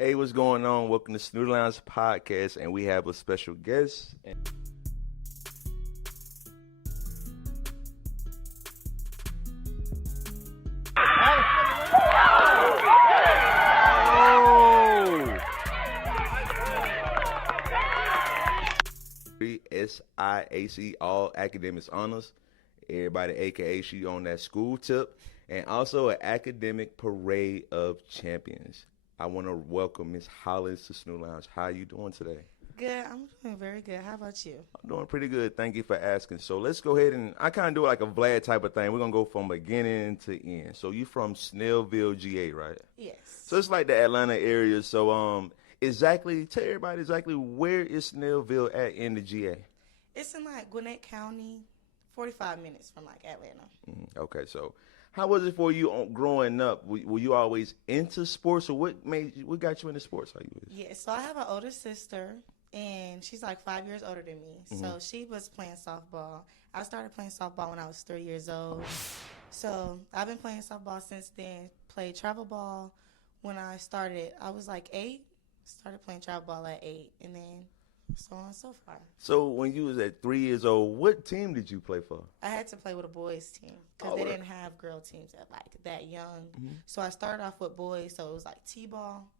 Hey, what's going on? Welcome to Snoodle Lounge Podcast, and we have a special guest. SIAC, all academics honors. Everybody, aka she on that school tip, and also an academic parade of champions. I want to welcome Miss Hollis to Snoodle Lounge. How you doing today? Good. I'm doing very good. How about you? I'm doing pretty good. Thank you for asking. So let's go ahead and I kind of do it like a Vlad type of thing. We're going to go from beginning to end. So you from Snellville, GA, right? Yes. So it's like the Atlanta area. So exactly, tell everybody exactly where is Snellville at in the GA? It's in like Gwinnett County, 45 minutes from like Atlanta. Okay, so how was it for you growing up? Were you always into sports, or what got you into sports? Yeah, so I have an older sister, and she's like 5 years older than me. So she was playing softball. I started playing softball when I was 3 years old. So I've been playing softball since then. Played travel ball when I started. I was like 8. Started playing travel ball at 8, and then so on and so far. So when you was at 3 years old, what team did you play for? I had to play with a boys team because they didn't have girl teams at like that young. So I started off with boys, so it was like t-ball,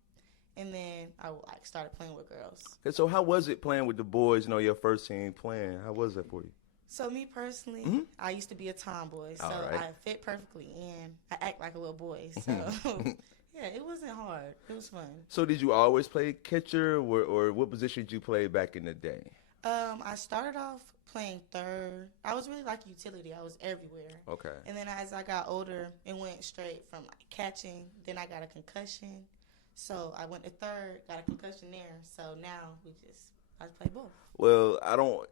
and then I like started playing with girls. Okay, so how was it playing with the boys? You know, your first team playing. How was that for you? So me personally, I used to be a tomboy, so I fit perfectly in. I act like a little boy, so yeah, it wasn't hard. It was fun. So did you always play catcher, or what position did you play back in the day? I started off playing third. I was really like utility. I was everywhere. Okay. And then as I got older, it went straight from like catching. Then I got a concussion, so I went to third, got a concussion there. So now I play both. Well, I don't.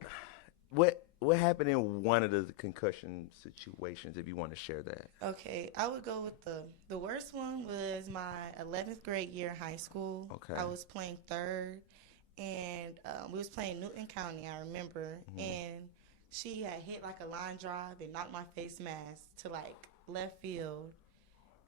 What happened in one of the concussion situations, if you want to share that? Okay, I would go with the worst one was my 11th grade year in high school. Okay. I was playing third, and we was playing Newton County, I remember, and she had hit like a line drive and knocked my face mask to like left field,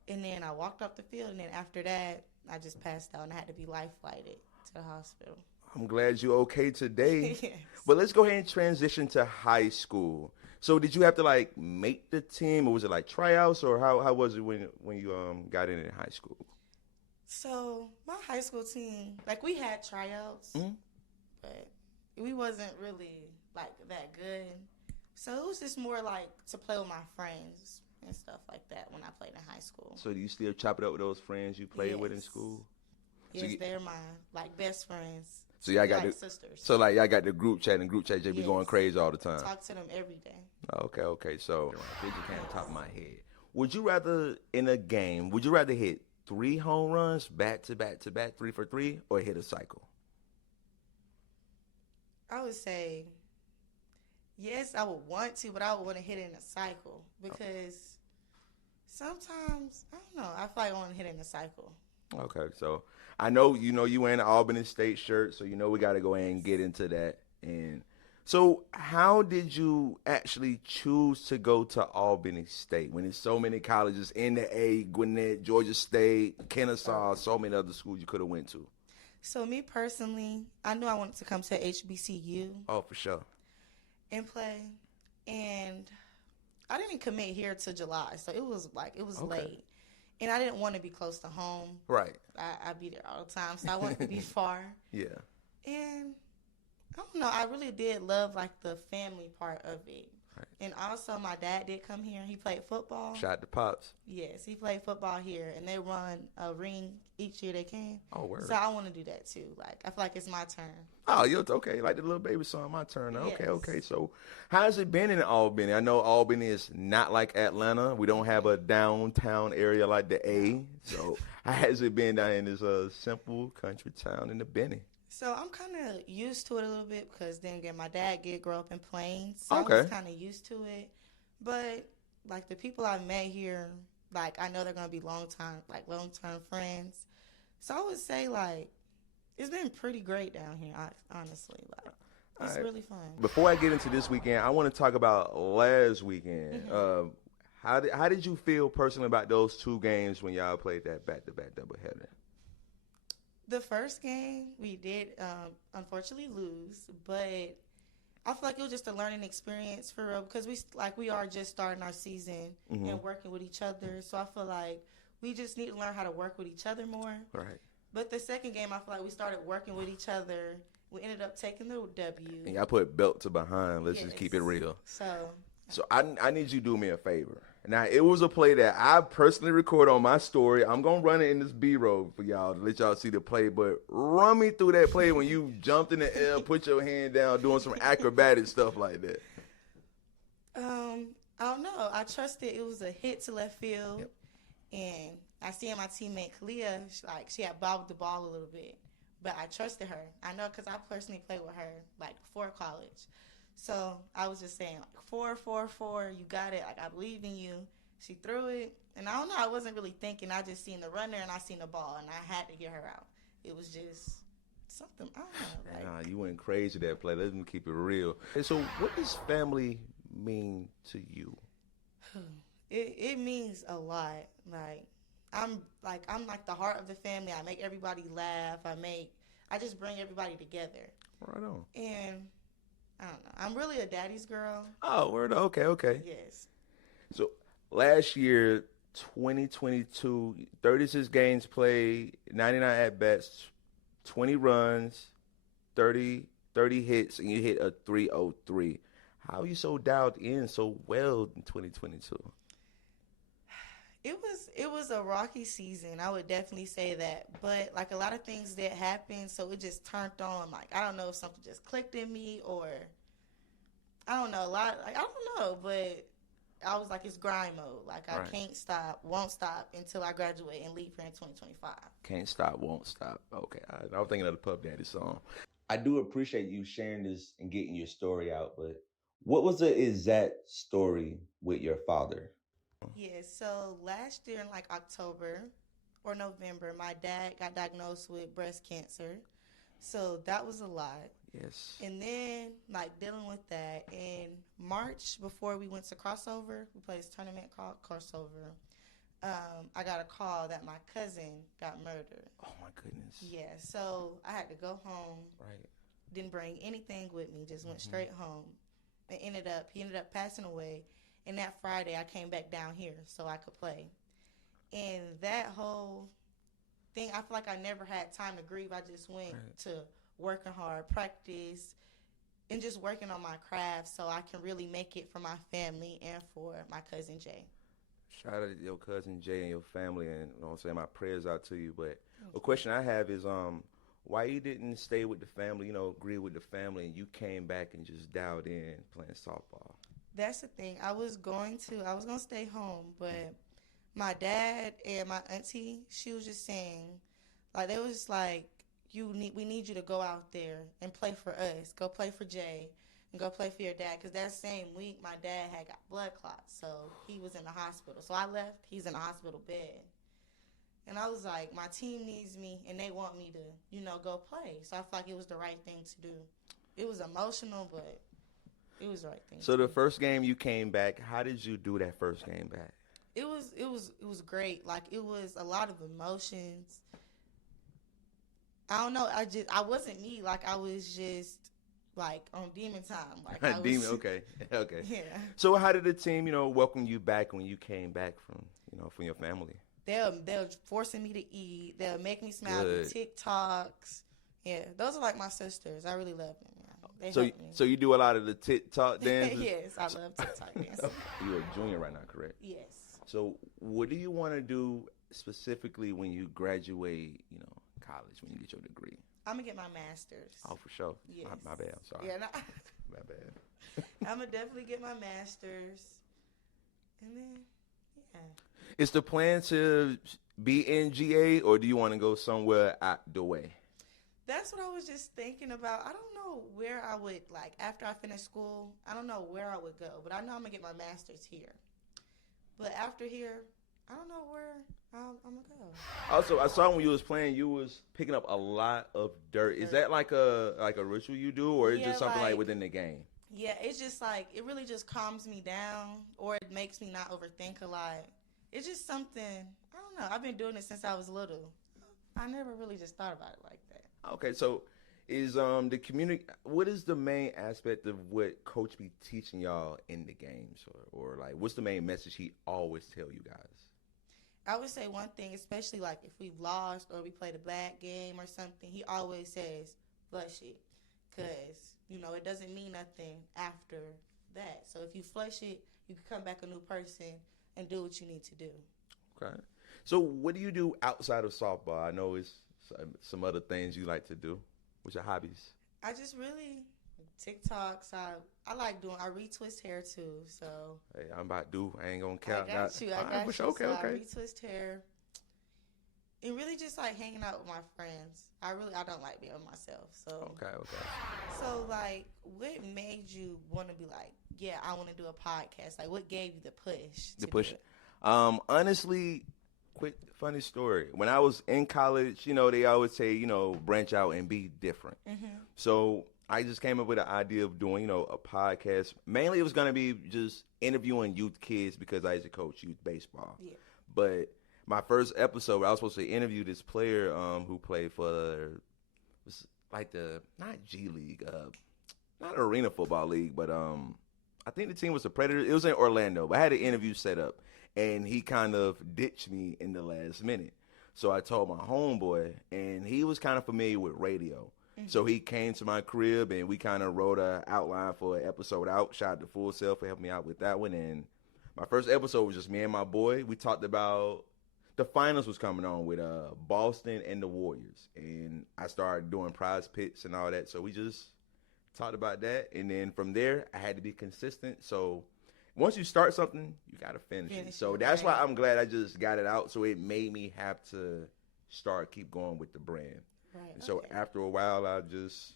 and then I walked off the field, and then after that, I just passed out and I had to be life flighted to the hospital. I'm glad you're okay today. Yes. But let's go ahead and transition to high school. So did you have to like make the team, or was it like tryouts, or how was it when you got in high school? So my high school team, like we had tryouts, but we wasn't really like that good. So it was just more like to play with my friends and stuff like that when I played in high school. So do you still chop it up with those friends you played with in school? Yes, they're my like best friends. So y'all got like sisters. So like y'all got the group chat, and group chat just be going crazy all the time. Talk to them every day. Okay. So figure came top of my head. Would you rather in a game? Would you rather hit 3 home runs back to back, 3 for 3, or hit a cycle? I would say yes. I would want to, but I would want to hit it in a cycle because sometimes I don't know. I feel like I want to hit it in a cycle. Okay, so I know you wearing an Albany State shirt, so we got to go ahead and get into that. And so how did you actually choose to go to Albany State when there's so many colleges in the A, Gwinnett, Georgia State, Kennesaw, so many other schools you could have went to? So me personally, I knew I wanted to come to HBCU. Oh, for sure. And play. And I didn't commit here till July, so it was late. And I didn't want to be close to home. Right. I'd be there all the time, so I wanted to be far. Yeah. And I don't know, I really did love like the family part of it. Right. And also my dad did come here. He played football. Shout out to Pops. Yes, he played football here, and they run a ring each year they can. Oh, word. So I want to do that too. Like I feel like it's my turn. Oh, you're okay. Like the little baby song, my turn. Yes. Okay. So how's it been in Albany? I know Albany is not like Atlanta. We don't have a downtown area like the A. So how has it been down in this simple country town in the Benny? So I'm kind of used to it a little bit because then again, my dad did grow up in Plains, so I was kind of used to it. But like the people I met here, like I know they're gonna be long-term friends. So I would say like it's been pretty great down here, honestly. Like it's really fun. Before I get into this weekend, I want to talk about last weekend. How did you feel personally about those 2 games when y'all played that back-to-back doubleheader? The first game we did unfortunately lose, but I feel like it was just a learning experience for real because we are just starting our season and working with each other. So I feel like we just need to learn how to work with each other more. Right. But the second game, I feel like we started working with each other. We ended up taking the W. And y'all put belt to behind. Let's just keep it real. So I need you to do me a favor. Now, it was a play that I personally record on my story. I'm going to run it in this B-roll for y'all to let y'all see the play. But run me through that play when you jumped in the air, put your hand down, doing some acrobatic stuff like that. I don't know. I trusted it was a hit to left field. Yep. And I see my teammate, Kalia, she had bobbled the ball a little bit. But I trusted her. I know because I personally played with her, before college. So I was just saying, 4, 4, 4, you got it. I believe in you. She threw it. And I don't know, I wasn't really thinking. I just seen the runner and I seen the ball, and I had to get her out. It was just something, I don't know. Nah, you went crazy that play. Let me keep it real. And so what does family mean to you? It means a lot. I'm like the heart of the family. I make everybody laugh. I just bring everybody together. Right on. And I don't know. I'm really a daddy's girl. Oh, word. Okay. Yes. So last year, 2022, 36 games played, 99 at-bats, 20 runs, 30 hits, and you hit a 303. How are you so dialed in so well in 2022? It was a rocky season. I would definitely say that. But a lot of things that happened, so it just turned on. I don't know if something just clicked in me or I don't know. I don't know, but I was it's grind mode. I can't stop, won't stop until I graduate and leave here in 2025. Can't stop, won't stop. Okay. I was thinking of the Puff Daddy song. I do appreciate you sharing this and getting your story out, but what was the exact story with your father? Yeah, so last year in October or November, my dad got diagnosed with breast cancer. So that was a lot. Yes. And then dealing with that in March before we went to crossover, we played this tournament called crossover. I got a call that my cousin got murdered. Oh my goodness. Yeah, so I had to go home. Right. Didn't bring anything with me, just went straight home. And he ended up passing away. And that Friday, I came back down here so I could play. And that whole thing, I feel like I never had time to grieve. I just went to working hard, practice, and just working on my craft so I can really make it for my family and for my cousin Jay. Shout out to your cousin Jay and your family, and I'm saying my prayers out to you. But a question I have is, why you didn't stay with the family, agree with the family, and you came back and just dialed in playing softball? That's the thing. I was going to stay home, but my dad and my auntie, she was just saying, they was just we need you to go out there and play for us. Go play for Jay and go play for your dad. Because that same week, my dad had got blood clots, so he was in the hospital. So I left. He's in the hospital bed. And I was like, my team needs me, and they want me to, go play. So I felt like it was the right thing to do. It was emotional, but it was the right thing. So the first game you came back, how did you do that first game back? It was great. It was a lot of emotions. I don't know. I wasn't me. I was just on demon time. Demon. Okay. Yeah. So how did the team, welcome you back when you came back from your family? They're forcing me to eat. They'll make me smile with TikToks. Yeah, those are my sisters. I really love them. They help me. So you do a lot of the TikTok dances? Yes, I love TikTok dances. You're a junior right now, correct? Yes. So what do you want to do specifically when you graduate, college, when you get your degree? I'm going to get my master's. Oh, for sure. Yes. My bad. I'm sorry. Yeah, my bad. I'm going to definitely get my master's. And then, yeah. Is the plan to be in GA, or do you want to go somewhere out the way? That's what I was just thinking about. I don't know where I would, after I finish school, I don't know where I would go. But I know I'm going to get my master's here. But after here, I don't know where I'm going to go. Also, I saw when you was playing, you was picking up a lot of dirt. Is that like a ritual you do, or is it just something within the game? Yeah, it's just it really just calms me down, or it makes me not overthink a lot. It's just something, I don't know. I've been doing it since I was little. I never really just thought about it like that. Okay, so is the community? What is the main aspect of what Coach be teaching y'all in the games, or like what's the main message he always tell you guys? I would say one thing, especially like if we've lost or we played a bad game or something, he always says, flush it. Because, it doesn't mean nothing after that. So if you flush it, you can come back a new person and do what you need to do. Okay. So what do you do outside of softball? I know it's some other things you like to do. What's your hobbies? I just really TikToks. I like doing. I retwist hair too. So hey, I'm about to do. I ain't gonna count. I got you. Okay. So I retwist hair, and really just like hanging out with my friends. I don't like being with myself. So okay. So like, what made you want to be like, yeah, I want to do a podcast? Like, what gave you the push? Honestly. Quick funny story. When I was in college, they always say, branch out and be different. Mm-hmm. So I just came up with the idea of doing, a podcast. Mainly it was going to be just interviewing youth kids because I used to coach youth baseball. Yeah. But my first episode, I was supposed to interview this player who played for, was like not G League, not Arena Football League, but I think the team was the Predators. It was in Orlando, but I had an interview set up. And he kind of ditched me in the last minute. So I told my homeboy, and he was kind of familiar with radio. Mm-hmm. So he came to my crib, and we kind of wrote an outline for an episode out. Shout out to Full Self for helping me out with that one. And my first episode was just me and my boy. We talked about the finals was coming on with Boston and the Warriors. And I started doing prize picks and all that. So we just talked about that. And then from there, I had to be consistent. So once you start something, you got to finish it. So that's why I'm glad I just got it out. So it made me have to keep going with the brand. Right. And so after a while, I just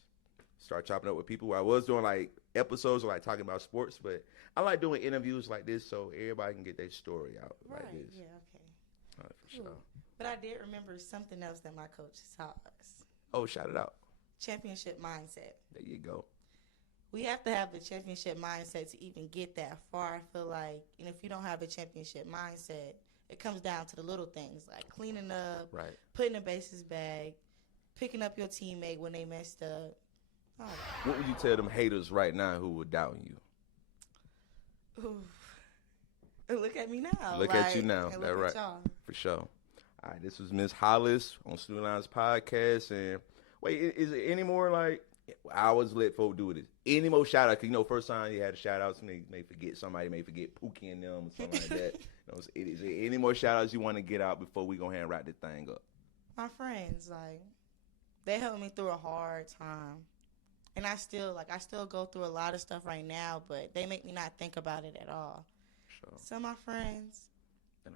start chopping up with people. I was doing like episodes of like talking about sports, but I like doing interviews like this so everybody can get their story out like this. Yeah, okay. For sure. But I did remember something else that my coach taught us. Oh, shout it out. Championship mindset. There you go. We have to have the championship mindset to even get that far. I feel like, and if you don't have a championship mindset, it comes down to the little things like cleaning up, putting the bases back, picking up your teammate when they messed up. Oh. What would you tell them haters right now who were doubting you? Ooh. Look at me now. Look at you now. That's right. For sure. All right, this was Miss Hollis on Student Lines Podcast. And wait, is it any more like? I always let folk do this. Any more shout out? Because, first time you had a shout out, somebody may forget somebody, may forget Pookie and them or something like that. Is there any more shout outs you want to get out before we go ahead and wrap this thing up? My friends, they helped me through a hard time. And I still go through a lot of stuff right now, but they make me not think about it at all. Sure. So my friends. And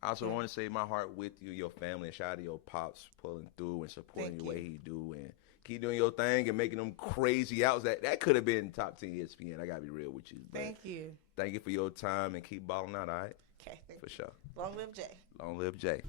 I also want to say my heart with you, your family, and shout out to your pops pulling through and supporting the way he do and keep doing your thing and making them crazy outs. That could have been top 10 ESPN. I got to be real with you. Thank you. Thank you for your time and keep balling out, all right? Okay. For sure. Long live Jay. Long live Jay.